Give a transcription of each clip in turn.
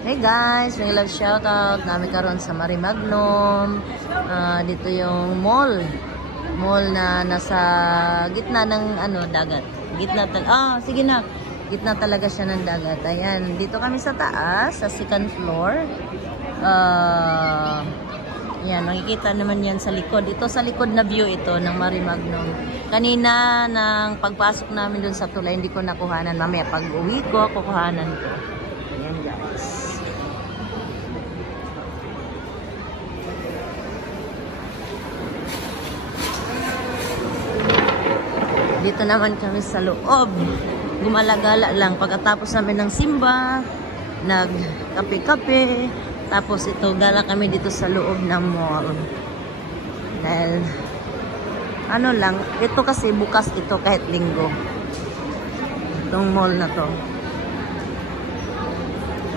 Hey guys, may love shoutout namin karon sa Marimagnum. Dito yung mall na nasa gitna ng dagat. Sige na. Gitna talaga siya ng dagat. Ayan, dito kami sa taas, sa second floor. Ayan, makikita naman yan sa likod. Ito sa likod na view ito ng Marimagnum. Kanina nang pagpasok namin dun sa tulay, hindi ko nakuhanan. Mamaya pag uwi ko, kukuhanan ko. Ayan guys. Dito naman kami sa loob. Gumalagala lang. Pagkatapos namin ng simba, nagkape-kape. Tapos ito, gala kami dito sa loob ng mall. Dahil, ito kasi bukas ito kahit linggo. Itong mall na to.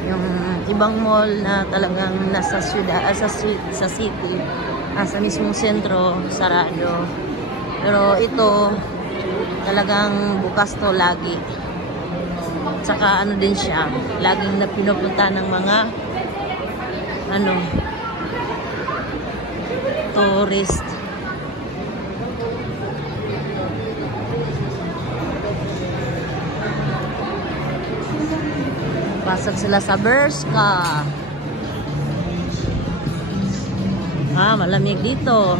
Yung ibang mall na talagang nasa syudad, sa city, sa mismong sentro, sarado. Pero ito, talagang bukas to lagi. Tsaka din siya, laging na pinupunta ng mga tourist. Pasok sila sa Bershka. Malamig dito.